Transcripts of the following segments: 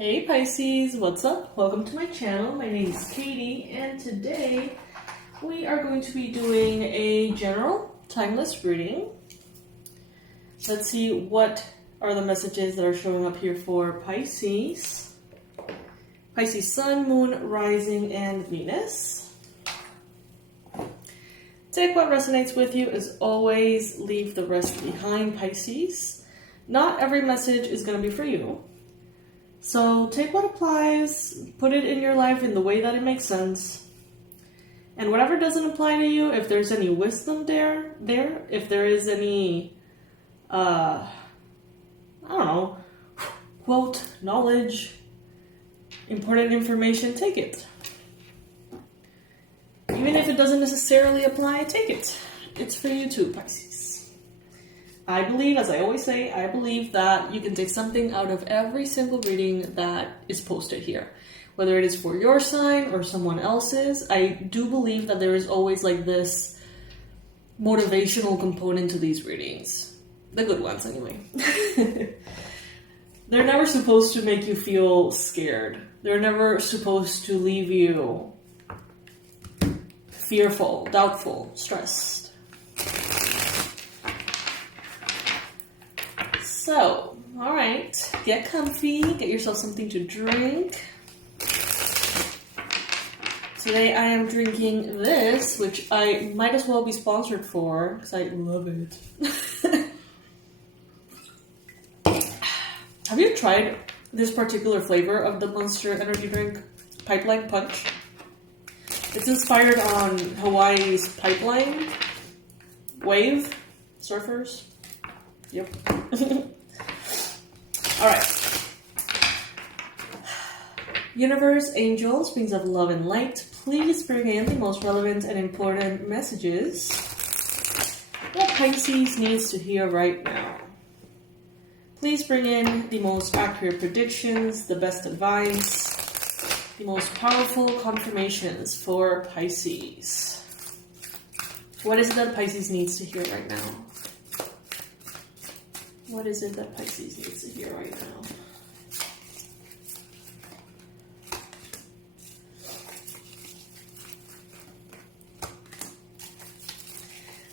Hey Pisces, what's up? Welcome to my channel. My name is Katie, and today we are going to be doing a general timeless reading. Let's see what are the messages that are showing up here for Pisces. Pisces Sun, Moon, Rising, and Venus. Take what resonates with you. As always, leave the rest behind, Pisces. Not every message is going to be for you. So take what applies, put it in your life in the way that it makes sense. And whatever doesn't apply to you, if there's any wisdom there, if there is any, I don't know, quote, knowledge, important information, take it. Even if it doesn't necessarily apply, take it. It's for you too, Pisces. I believe, as I always say, I believe that you can take something out of every single reading that is posted here. Whether it is for your sign or someone else's, I do believe that there is always like this motivational component to these readings. The good ones, anyway. They're never supposed to make you feel scared. They're never supposed to leave you fearful, doubtful, stressed. So, alright, get comfy, get yourself something to drink. Today I am drinking this, which I might as well be sponsored for, because I love it. Have you tried this particular flavor of the Monster energy drink, Pipeline Punch? It's inspired on Hawaii's pipeline wave surfers. Yep. Alright. Universe, angels, beings of love and light, please bring in the most relevant and important messages that Pisces needs to hear right now. Please bring in the most accurate predictions, the best advice, the most powerful confirmations for Pisces. What is it that Pisces needs to hear right now? What is it that Pisces needs to hear right now?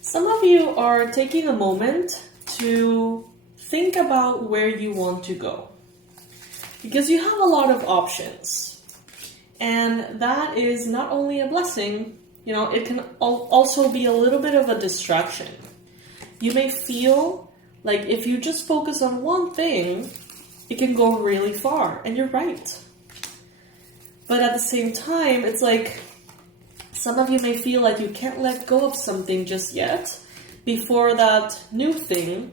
Some of you are taking a moment to think about where you want to go. Because you have a lot of options. And that is not only a blessing, it can also be a little bit of a distraction. You may feel like if you just focus on one thing, it can go really far. And you're right. But at the same time, it's like some of you may feel like you can't let go of something just yet before that new thing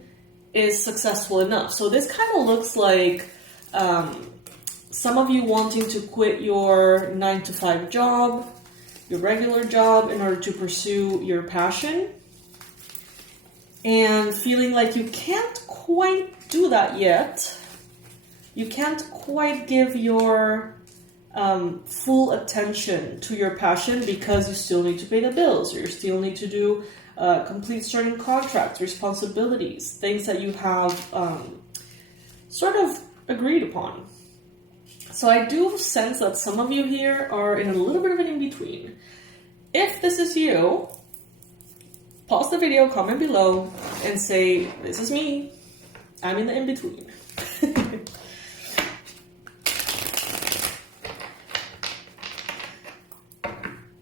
is successful enough. So this kind of looks like some of you wanting to quit your 9-to-5 job, your regular job, in order to pursue your passion. And feeling like you can't quite do that yet. You can't quite give your full attention to your passion because you still need to pay the bills, or you still need to do complete certain contracts, responsibilities, things that you have sort of agreed upon. So I do sense that some of you here are in a little bit of an in-between. If this is you, pause the video, comment below, and say, this is me. I'm in the in-between.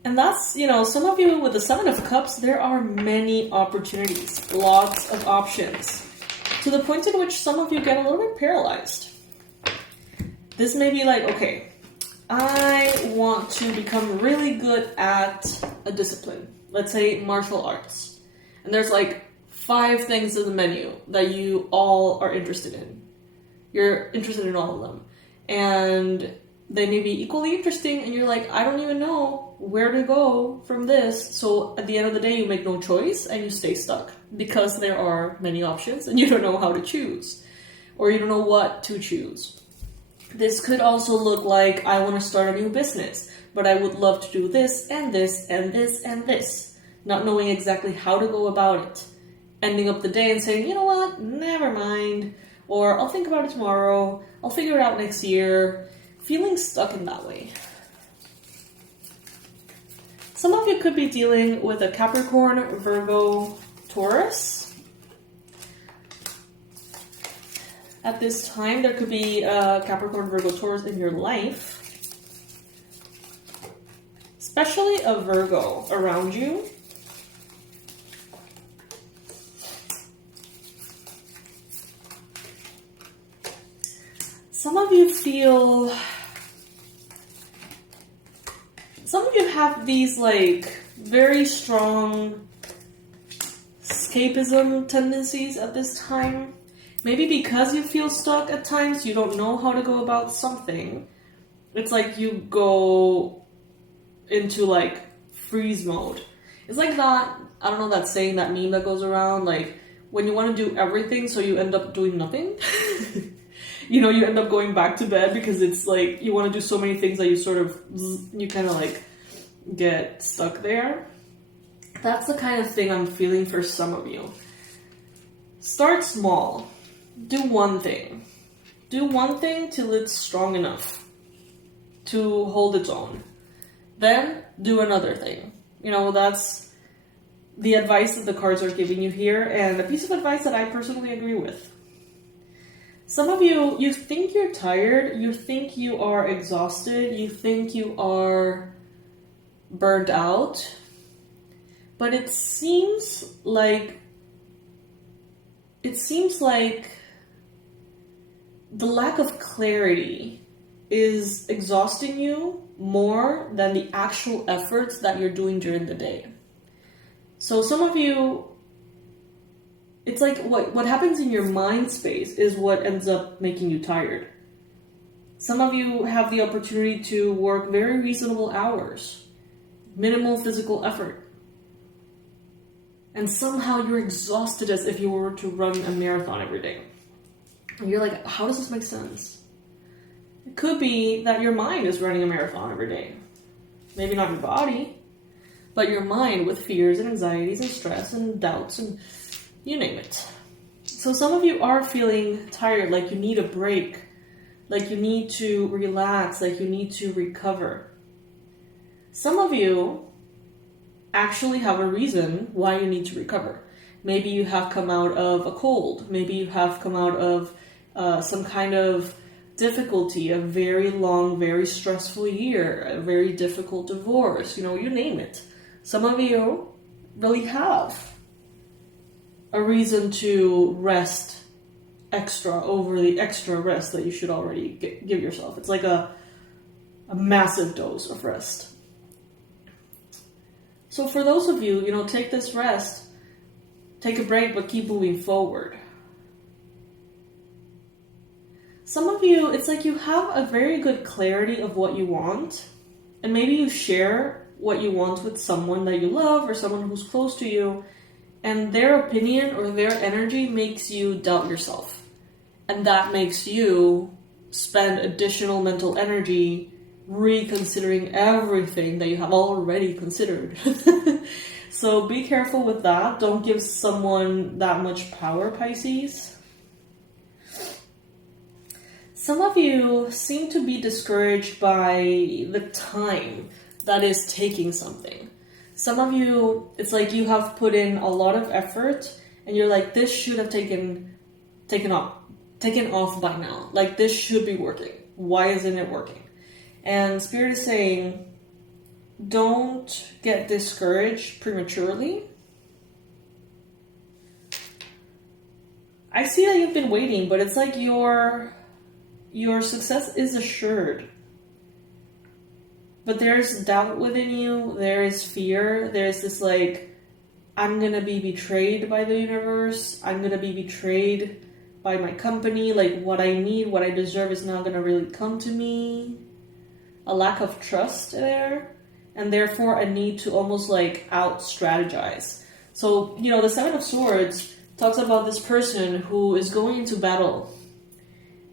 And that's, some of you with the Seven of Cups, there are many opportunities, lots of options, to the point in which some of you get a little bit paralyzed. This may be like, okay, I want to become really good at a discipline. Let's say martial arts. And there's like 5 things in the menu that you all are interested in. You're interested in all of them. And they may be equally interesting, and you're like, I don't even know where to go from this. So at the end of the day, you make no choice and you stay stuck because there are many options and you don't know how to choose, or you don't know what to choose. This could also look like, I want to start a new business, but I would love to do this and this and this and this. Not knowing exactly how to go about it. Ending up the day and saying, you know what, never mind. or I'll think about it tomorrow, I'll figure it out next year, feeling stuck in that way. Some of you could be dealing with a Capricorn, Virgo, Taurus. At this time, there could be a Capricorn, Virgo, Taurus in your life. Especially a Virgo around you. Some of you have these like very strong escapism tendencies at this time. Maybe because you feel stuck at times, you don't know how to go about something. It's like you go into like freeze mode. It's like that, I don't know, that saying, that meme that goes around, like when you want to do everything so you end up doing nothing. You know, you end up going back to bed because it's like you want to do so many things that you kind of like get stuck there. That's the kind of thing I'm feeling for some of you. Start small. Do one thing. Do one thing till it's strong enough to hold its own. Then do another thing. You know, that's the advice that the cards are giving you here, and a piece of advice that I personally agree with. Some of you, you think you're tired, you think you are exhausted, you think you are burnt out, but it seems like the lack of clarity is exhausting you more than the actual efforts that you're doing during the day. So some of you, it's like what happens in your mind space is what ends up making you tired. Some of you have the opportunity to work very reasonable hours, minimal physical effort, and somehow you're exhausted as if you were to run a marathon every day. And you're like, how does this make sense? It could be that your mind is running a marathon every day. Maybe not your body, but your mind with fears and anxieties and stress and doubts and you name it. So some of you are feeling tired, like you need a break, like you need to relax, like you need to recover. Some of you actually have a reason why you need to recover. Maybe you have come out of a cold. Maybe you have come out of some kind of difficulty, a very long, very stressful year, a very difficult divorce, you know, you name it. Some of you really have a reason to rest extra over the extra rest that you should already give yourself. It's like a massive dose of rest. So for those of you, you know, take this rest, take a break, but keep moving forward. Some of you, it's like you have a very good clarity of what you want, and maybe you share what you want with someone that you love or someone who's close to you, and their opinion or their energy makes you doubt yourself. And that makes you spend additional mental energy reconsidering everything that you have already considered. So be careful with that. Don't give someone that much power, Pisces. Some of you seem to be discouraged by the time that is taking something. Some of you, it's like you have put in a lot of effort and you're like, this should have taken off by now. Like, this should be working. Why isn't it working? And Spirit is saying, don't get discouraged prematurely. I see that you've been waiting, but it's like your success is assured. But there's doubt within you, there is fear, there's this like, I'm gonna be betrayed by the universe, I'm gonna be betrayed by my company, like what I need, what I deserve is not gonna really come to me. A lack of trust there, and therefore a need to almost like out-strategize. So, you know, the Seven of Swords talks about this person who is going into battle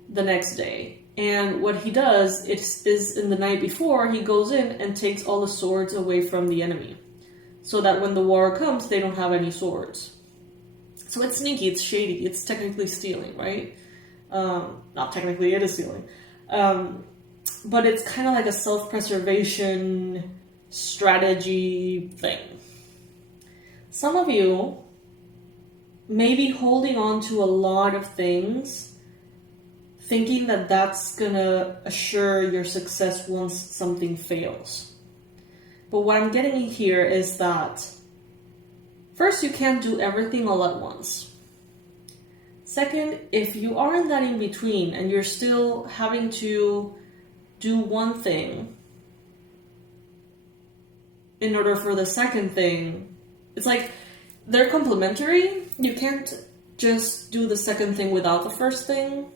the next day. And what he does is in the night before, he goes in and takes all the swords away from the enemy. So that when the war comes, they don't have any swords. So it's sneaky, it's shady, it's technically stealing, right? Not technically, it is healing. But it's kind of like a self-preservation strategy thing. Some of you may be holding on to a lot of things, thinking that that's gonna assure your success once something fails. But what I'm getting here is that first, you can't do everything all at once. Second, if you are in that in between and you're still having to do one thing in order for the second thing, it's like they're complementary. You can't just do the second thing without the first thing.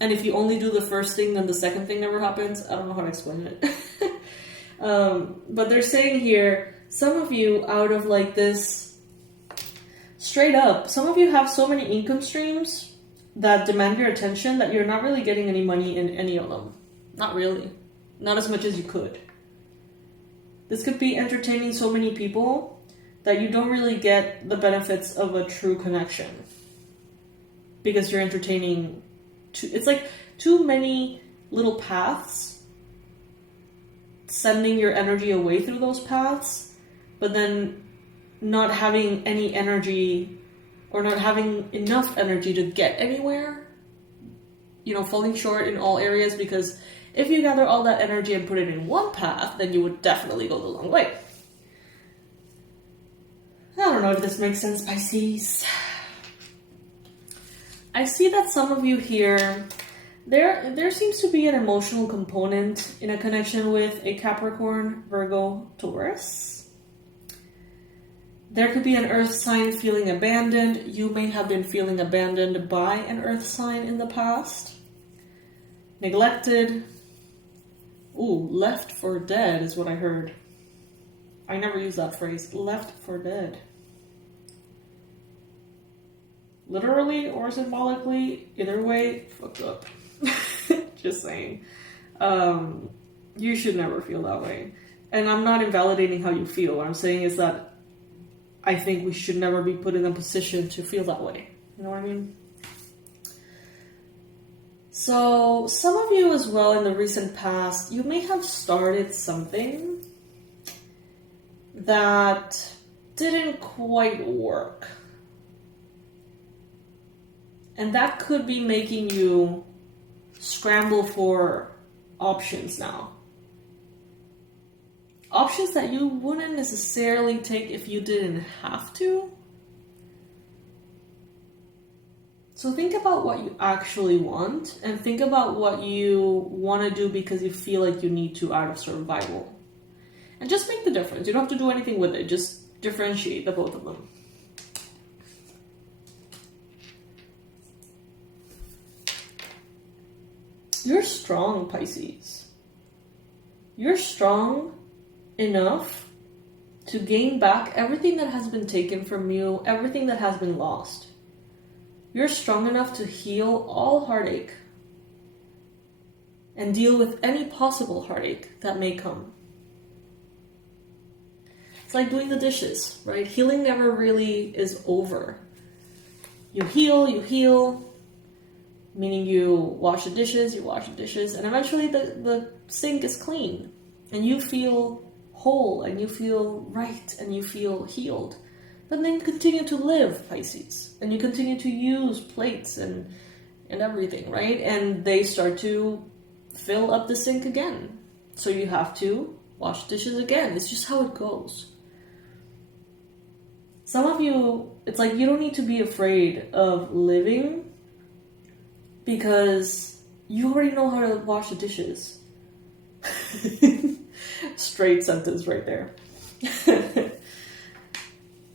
And if you only do the first thing, then the second thing never happens. I don't know how to explain it. But they're saying here, some of you out of like this, straight up, some of you have so many income streams that demand your attention that you're not really getting any money in any of them. Not really. Not as much as you could. This could be entertaining so many people that you don't really get the benefits of a true connection. Because you're entertaining, it's like too many little paths, sending your energy away through those paths, but then not having any energy or not having enough energy to get anywhere. You know, falling short in all areas, because if you gather all that energy and put it in one path, then you would definitely go the long way. I don't know if this makes sense, Pisces. I see that some of you here, there seems to be an emotional component in a connection with a Capricorn, Virgo, Taurus. There could be an earth sign feeling abandoned. You may have been feeling abandoned by an earth sign in the past. Neglected. Ooh, left for dead is what I heard. I never use that phrase. Left for dead. Literally or symbolically, either way, fucked up. Just saying. You should never feel that way. And I'm not invalidating how you feel. What I'm saying is that I think we should never be put in a position to feel that way. You know what I mean? So, some of you as well in the recent past, you may have started something that didn't quite work. And that could be making you scramble for options now. Options that you wouldn't necessarily take if you didn't have to. So think about what you actually want and think about what you want to do because you feel like you need to out of survival. And just make the difference. You don't have to do anything with it. Just differentiate the both of them. You're strong, Pisces. You're strong enough to gain back everything that has been taken from you, everything that has been lost. You're strong enough to heal all heartache and deal with any possible heartache that may come. It's like doing the dishes, right? Healing never really is over. You heal, meaning you wash the dishes, and eventually the sink is clean, and you feel whole, and you feel right, and you feel healed. But then you continue to live, Pisces, and you continue to use plates and everything, right? And they start to fill up the sink again. So you have to wash dishes again. It's just how it goes. Some of you, it's like you don't need to be afraid of living because you already know how to wash the dishes. Straight sentence right there.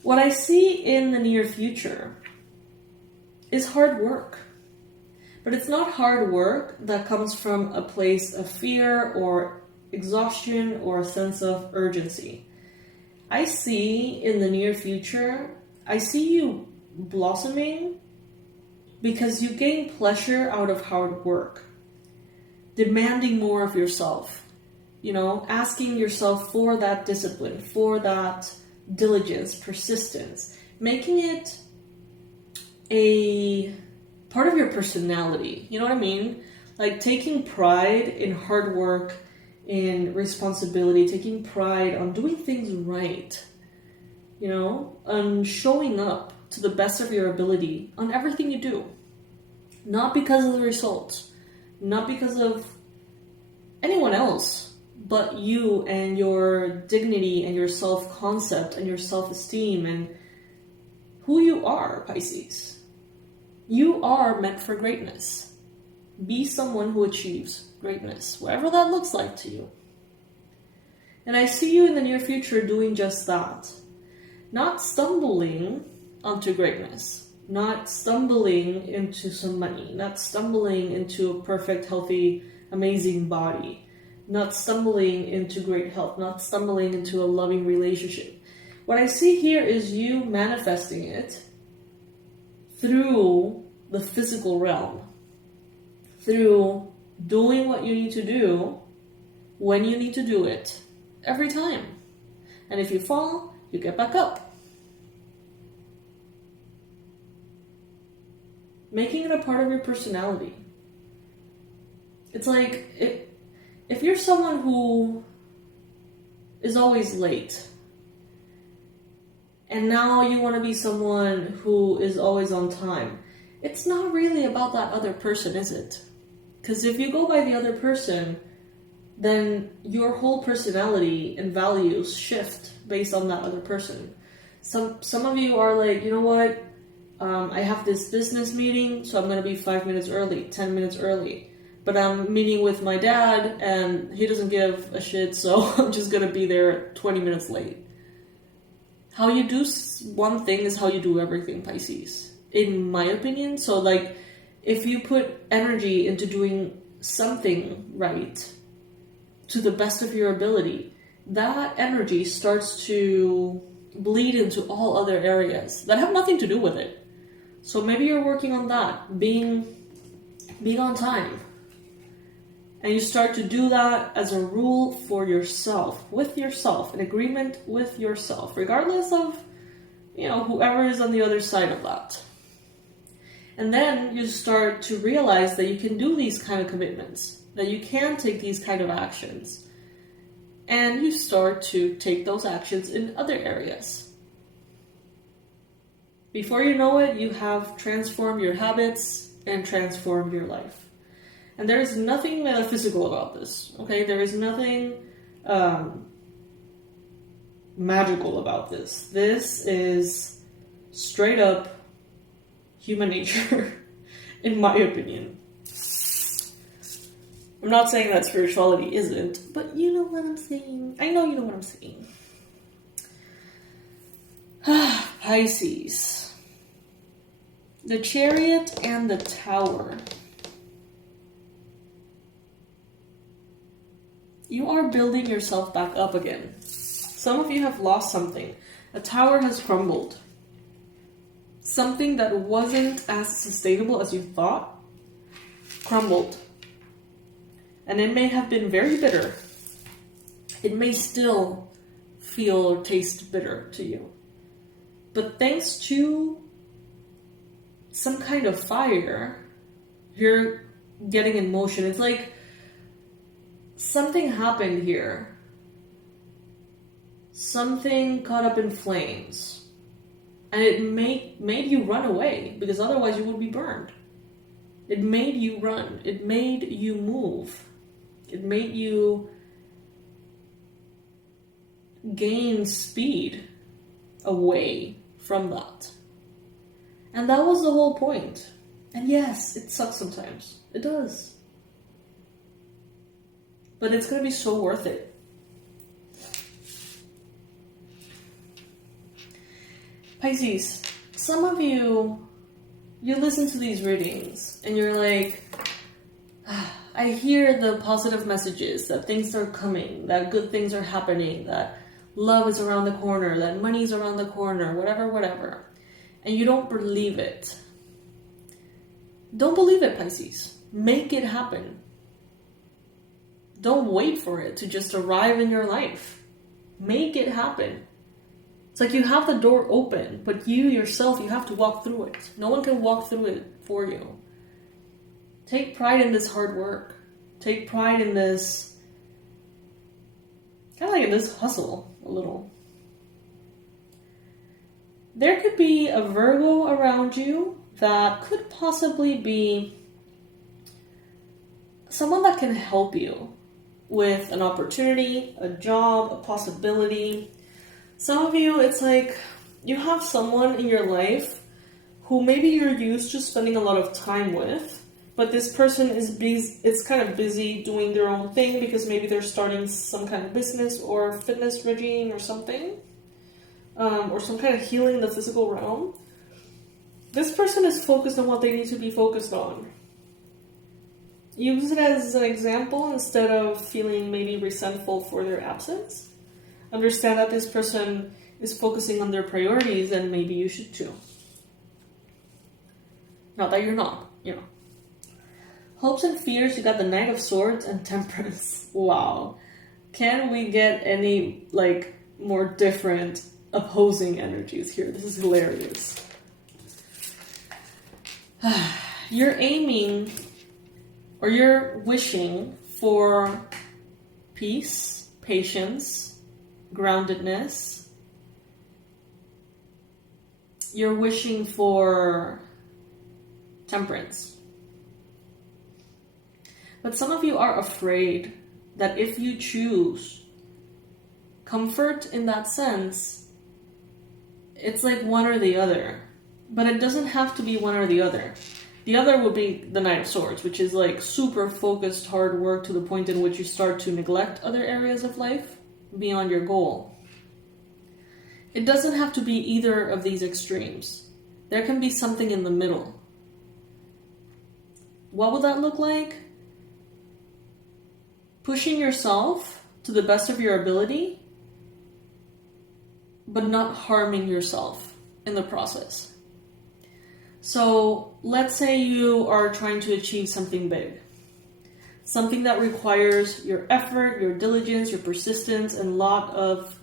What I see in the near future is hard work. But it's not hard work that comes from a place of fear or exhaustion or a sense of urgency. I see in the near future, I see you blossoming because you gain pleasure out of hard work, demanding more of yourself, you know, asking yourself for that discipline, for that diligence, persistence, making it a part of your personality. You know what I mean? Like taking pride in hard work, in responsibility, taking pride on doing things right, you know, on showing up to the best of your ability on everything you do. Not because of the results, not because of anyone else, but you and your dignity and your self-concept and your self-esteem and who you are, Pisces. You are meant for greatness. Be someone who achieves greatness, whatever that looks like to you. And I see you in the near future doing just that. Not stumbling onto greatness, not stumbling into some money, not stumbling into a perfect, healthy, amazing body, not stumbling into great health, not stumbling into a loving relationship. What I see here is you manifesting it through the physical realm, through doing what you need to do when you need to do it every time. And if you fall, you get back up. Making it a part of your personality. It's like if you're someone who is always late, and now you want to be someone who is always on time, it's not really about that other person, is it? Because if you go by the other person, then your whole personality and values shift based on that other person. Some of you are like, you know what? I have this business meeting, so I'm going to be 5 minutes early, 10 minutes early. But I'm meeting with my dad, and he doesn't give a shit, so I'm just going to be there 20 minutes late. How you do one thing is how you do everything, Pisces, in my opinion. So, like, if you put energy into doing something right to the best of your ability, that energy starts to bleed into all other areas that have nothing to do with it. So maybe you're working on that, being on time. And you start to do that as a rule for yourself, with yourself, an agreement with yourself, regardless of, you know, whoever is on the other side of that. And then you start to realize that you can do these kind of commitments, that you can take these kind of actions. And you start to take those actions in other areas. Before you know it, you have transformed your habits and transformed your life. And there is nothing metaphysical about this, okay? There is nothing magical about this. This is straight up human nature, in my opinion. I'm not saying that spirituality isn't, but you know what I'm saying. I know you know what I'm saying. Pisces. The Chariot and the Tower. You are building yourself back up again. Some of you have lost something. A tower has crumbled. Something that wasn't as sustainable as you thought crumbled. And it may have been very bitter. It may still feel or taste bitter to you. But thanks to some kind of fire, you're getting in motion. It's like something happened here. Something caught up in flames. And it made you run away, because otherwise you would be burned. It made you run. It made you move. It made you gain speed away from that. And that was the whole point. And yes, it sucks sometimes. It does. But it's going to be so worth it. Pisces, some of you listen to these readings and you're like, I hear the positive messages that things are coming, that good things are happening, that love is around the corner, that money is around the corner, whatever. And you don't believe it. Don't believe it, Pisces. Make it happen. Don't wait for it to just arrive in your life. Make it happen. It's like you have the door open, but you yourself, you have to walk through it. No one can walk through it for you. Take pride in this hard work. Take pride in this, kind of like in this hustle a little. There could be a Virgo around you that could possibly be someone that can help you with an opportunity, a job, a possibility. Some of you, it's like you have someone in your life who maybe you're used to spending a lot of time with, but this person is busy, it's kind of busy doing their own thing because maybe they're starting some kind of business or fitness regime or something, or some kind of healing in the physical realm. This person is focused on what they need to be focused on. Use it as an example instead of feeling maybe resentful for their absence. Understand that this person is focusing on their priorities, and maybe you should too. Not that you're not, you know. Hopes and fears, you got the Knight of Swords and Temperance. Wow. Can we get any, like, more different opposing energies here? This is hilarious. You're aiming, or you're wishing for peace, patience, groundedness. You're wishing for temperance. But some of you are afraid that if you choose comfort in that sense, it's like one or the other. But it doesn't have to be one or the other. The other would be the Knight of Swords, which is like super focused hard work to the point in which you start to neglect other areas of life beyond your goal. It doesn't have to be either of these extremes. There can be something in the middle. What would that look like? Pushing yourself to the best of your ability, but not harming yourself in the process. So let's say you are trying to achieve something big. Something that requires your effort, your diligence, your persistence, and a lot of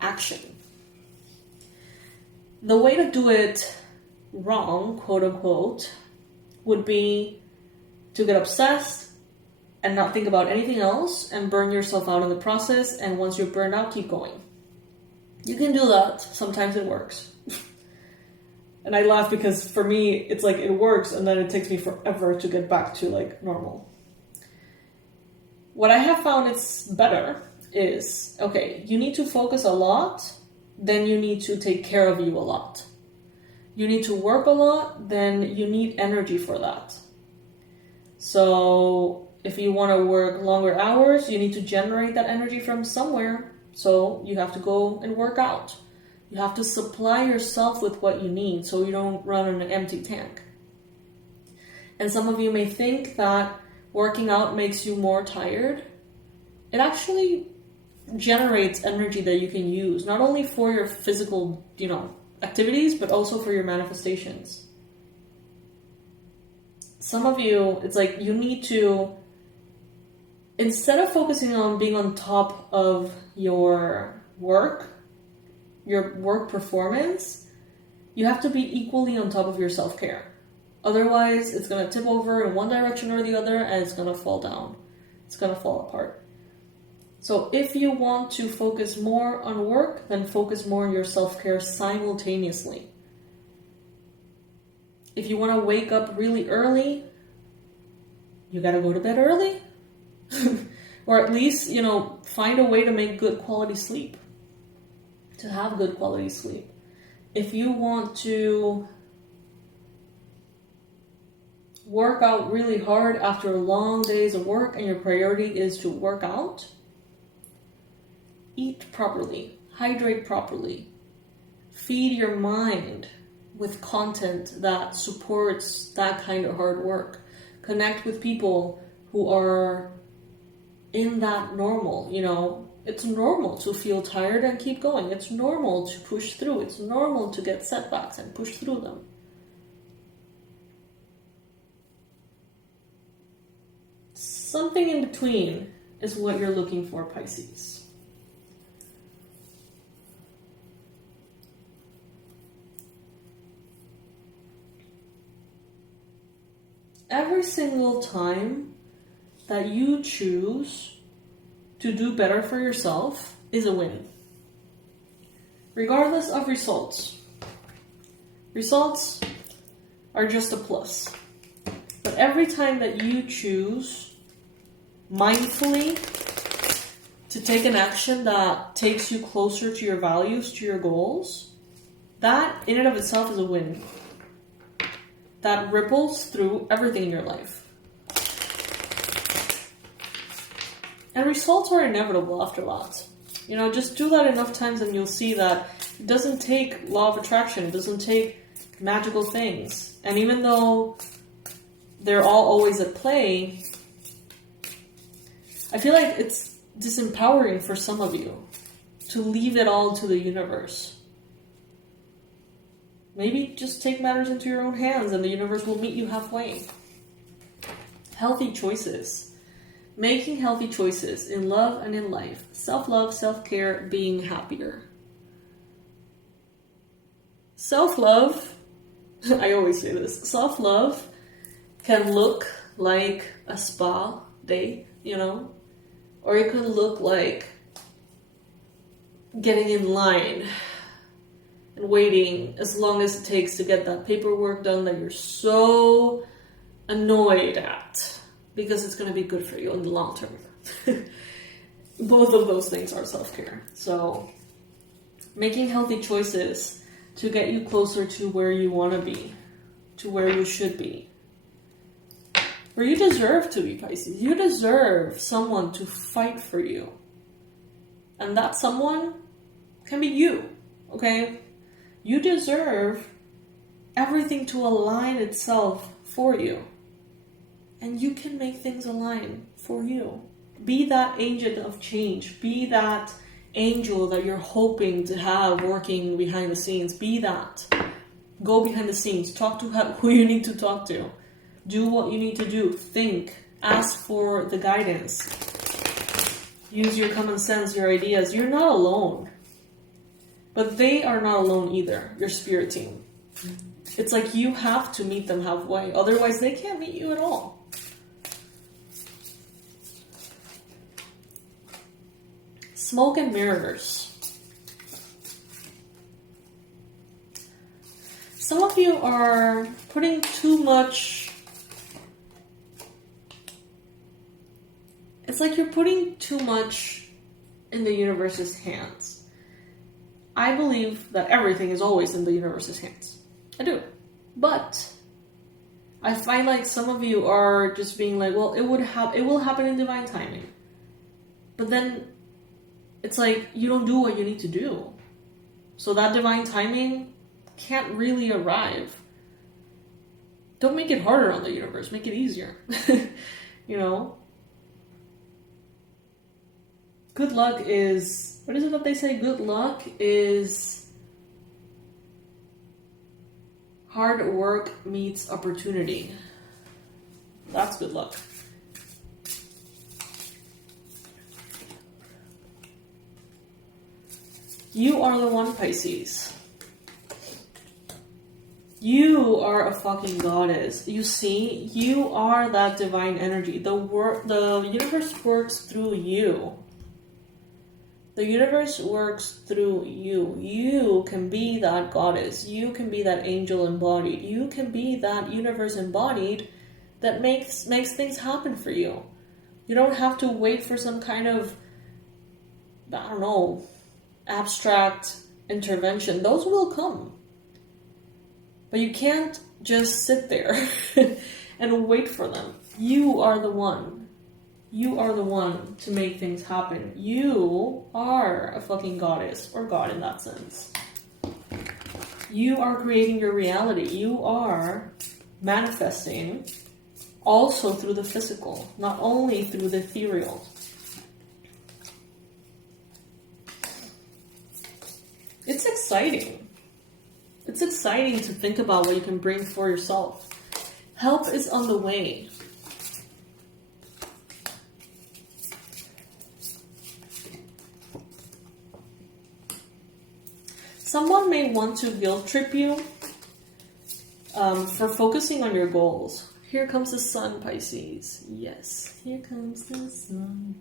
action. The way to do it wrong, quote unquote, would be to get obsessed and not think about anything else and burn yourself out in the process. And once you're burned out, keep going. You can do that. Sometimes it works. And I laugh because for me, it's like it works and then it takes me forever to get back to like normal. What I have found it's better is, okay, you need to focus a lot, then you need to take care of you a lot. You need to work a lot, then you need energy for that. So if you want to work longer hours, you need to generate that energy from somewhere. So you have to go and work out. You have to supply yourself with what you need so you don't run on an empty tank. And some of you may think that working out makes you more tired. It actually generates energy that you can use, not only for your physical, activities, but also for your manifestations. Some of you, it's like you need to, instead of focusing on being on top of your work performance, you have to be equally on top of your self-care. Otherwise, it's going to tip over in one direction or the other, and it's going to fall down. It's going to fall apart. So if you want to focus more on work, then focus more on your self-care simultaneously. If you want to wake up really early, you got to go to bed early. Or at least, find a way to make good quality sleep. To have good quality sleep. If you want to work out really hard after long days of work and your priority is to work out, eat properly, hydrate properly, feed your mind with content that supports that kind of hard work. Connect with people who are in that normal, It's normal to feel tired and keep going. It's normal to push through. It's normal to get setbacks and push through them. Something in between is what you're looking for, Pisces. every single time that you choose to do better for yourself is a win. Regardless of results. Results are just a plus. But every time that you choose mindfully to take an action that takes you closer to your values, to your goals, that in and of itself is a win. That ripples through everything in your life. And results are inevitable after that. You know, just do that enough times and you'll see that it doesn't take law of attraction. It doesn't take magical things. And even though they're all always at play, I feel like it's disempowering for some of you to leave it all to the universe. Maybe just take matters into your own hands and the universe will meet you halfway. Healthy choices. Making healthy choices in love and in life. Self-love, self-care, being happier. Self-love, I always say this, self-love can look like a spa day, you know? Or it could look like getting in line and waiting as long as it takes to get that paperwork done that you're so annoyed at because it's going to be good for you in the long term. Both of those things are self-care. So making healthy choices to get you closer to where you want to be, to where you should be. Where you deserve to be, Pisces. You deserve someone to fight for you. And that someone can be you, okay? You deserve everything to align itself for you. And you can make things align for you. Be that agent of change. Be that angel that you're hoping to have working behind the scenes. Be that. Go behind the scenes. Talk to who you need to talk to. Do what you need to do. Think. Ask for the guidance. Use your common sense, your ideas. You're not alone. But they are not alone either. Your spirit team. It's like you have to meet them halfway. Otherwise, they can't meet you at all. Smoke and mirrors. Some of you are putting too much. It's like you're putting too much in the universe's hands. I believe that everything is always in the universe's hands. I do. But I find like some of you are just being like, well, it will happen in divine timing. But then it's like you don't do what you need to do. So that divine timing can't really arrive. Don't make it harder on the universe. Make it easier. You know? Good luck is... What is it that they say? Good luck is... hard work meets opportunity. That's good luck. You are the one, Pisces. You are a fucking goddess. You see, you are that divine energy. The universe works through you. The universe works through you. You can be that goddess. You can be that angel embodied. You can be that universe embodied that makes things happen for you. You don't have to wait for some kind of, I don't know, abstract intervention. Those will come. But you can't just sit there and wait for them. You are the one. You are the one to make things happen. You are a fucking goddess, or god in that sense. You are creating your reality. You are manifesting also through the physical, not only through the ethereal. It's exciting. It's exciting to think about what you can bring for yourself. Help is on the way. Someone may want to guilt trip you for focusing on your goals. Here comes the sun, Pisces. Yes, here comes the sun.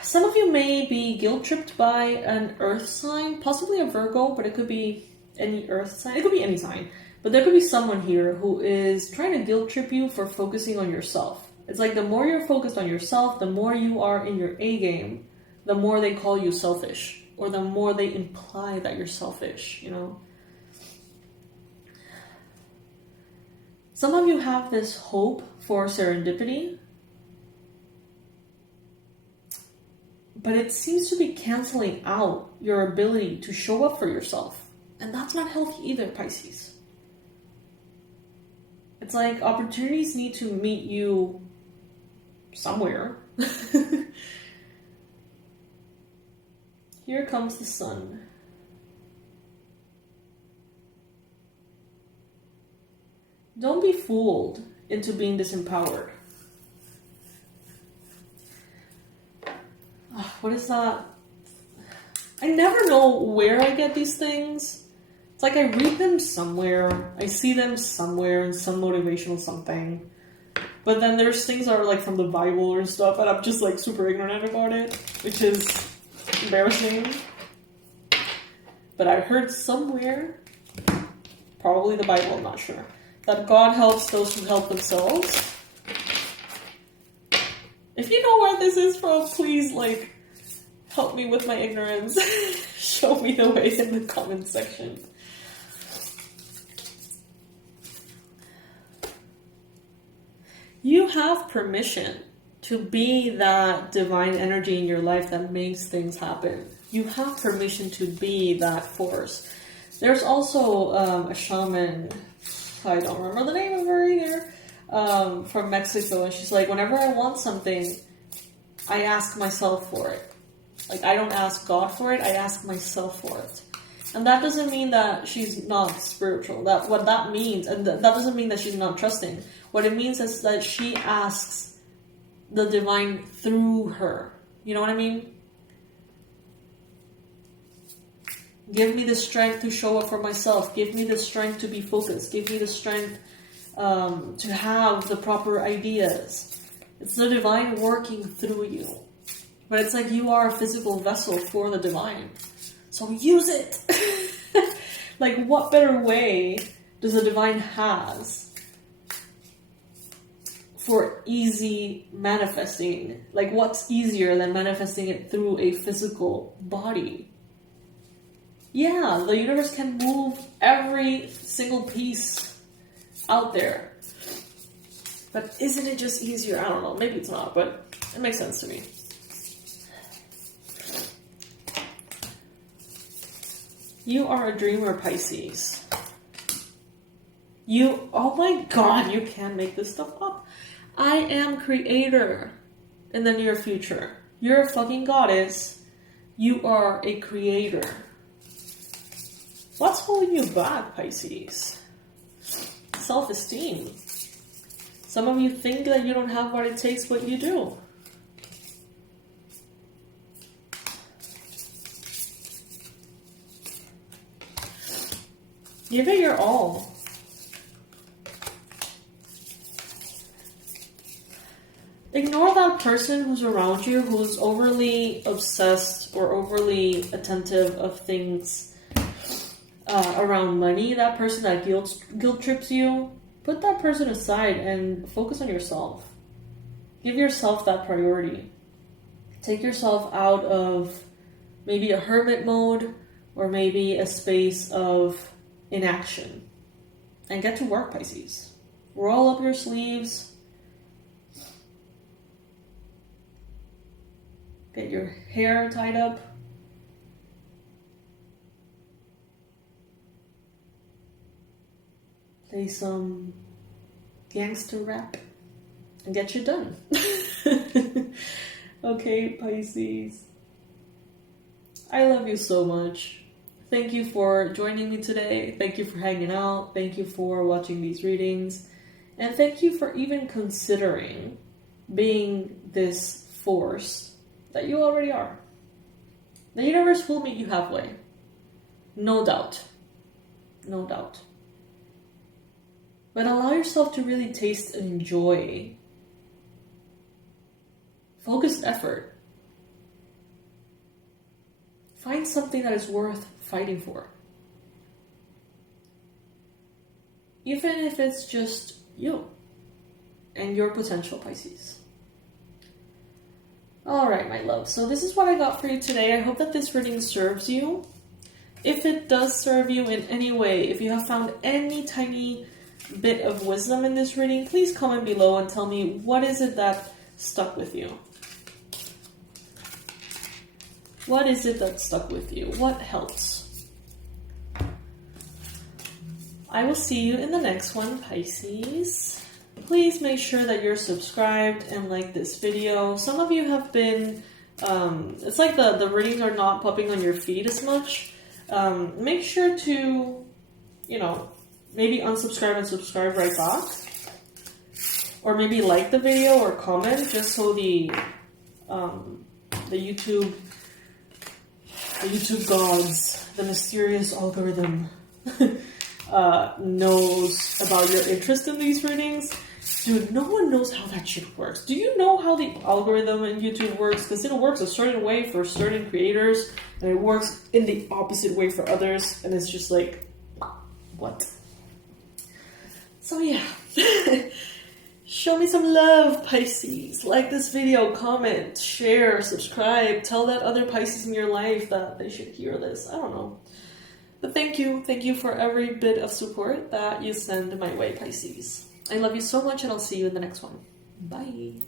Some of you may be guilt-tripped by an earth sign, possibly a Virgo, but it could be any earth sign. It could be any sign. But there could be someone here who is trying to guilt-trip you for focusing on yourself. It's like the more you're focused on yourself, the more you are in your A game, the more they call you selfish, or the more they imply that you're selfish, you know? Some of you have this hope for serendipity, but it seems to be canceling out your ability to show up for yourself. And that's not healthy either, Pisces. It's like opportunities need to meet you somewhere. Here comes the sun. Don't be fooled into being disempowered. What is that? I never know where I get these things. It's like I read them somewhere. I see them somewhere in some motivational something. But then there's things that are like from the Bible or stuff, and I'm just like super ignorant about it, which is embarrassing. But I heard somewhere, probably the Bible, I'm not sure, that God helps those who help themselves. If you know where this is from, please, like, help me with my ignorance. Show me the way in the comment section. You have permission to be that divine energy in your life that makes things happen. You have permission to be that force. There's also a shaman, I don't remember the name of her either, from Mexico, and she's like, whenever I want something, I ask myself for it. Like, I don't ask God for it, I ask myself for it. And that doesn't mean that she's not spiritual. What that means, and that doesn't mean that she's not trusting. What it means is that she asks the divine through her. You know what I mean? Give me the strength to show up for myself. Give me the strength to be focused. Give me the strength to have the proper ideas. It's the divine working through you. But it's like you are a physical vessel for the divine. So use it. Like, what better way does the divine has for easy manifesting? Like, what's easier than manifesting it through a physical body? Yeah, the universe can move every single piece out there. But isn't it just easier? I don't know. Maybe it's not, but it makes sense to me. You are a dreamer, Pisces. Oh my God, you can't make this stuff up. I am creator in the near future. You're a fucking goddess. You are a creator. What's holding you back, Pisces? Self-esteem. Some of you think that you don't have what it takes, but you do. Give it your all. Ignore that person who's around you who's overly obsessed or overly attentive of things around money. That person that guilt trips you. Put that person aside and focus on yourself. Give yourself that priority. Take yourself out of maybe a hermit mode or maybe a space of inaction. And get to work, Pisces. Roll up your sleeves. Get your hair tied up. Play some gangster rap and get you done. Okay, Pisces. I love you so much. Thank you for joining me today. Thank you for hanging out. Thank you for watching these readings. And thank you for even considering being this force that you already are. The universe will meet you halfway. No doubt. no doubt. But allow yourself to really taste and enjoy focused effort. Find something that is worth fighting for. Even if it's just you and your potential Pisces. Alright, my love. So this is what I got for you today. I hope that this reading serves you. If it does serve you in any way, if you have found any tiny bit of wisdom in this reading, please comment below and tell me what is it that stuck with you. What is it that stuck with you? What helps? I will see you in the next one, Pisces. Please make sure that you're subscribed and like this video. Some of you have been, it's like the readings are not popping on your feed as much. Make sure to, maybe unsubscribe and subscribe right back. Or maybe like the video or comment just so the YouTube gods, the mysterious algorithm knows about your interest in these readings. Dude, no one knows how that shit works. Do you know how the algorithm in YouTube works? Because it works a certain way for certain creators, and it works in the opposite way for others, and it's just like, what? So yeah. Show me some love, Pisces. Like this video, comment, share, subscribe. Tell that other Pisces in your life that they should hear this. I don't know. But thank you. Thank you for every bit of support that you send my way, Pisces. I love you so much, and I'll see you in the next one. Bye.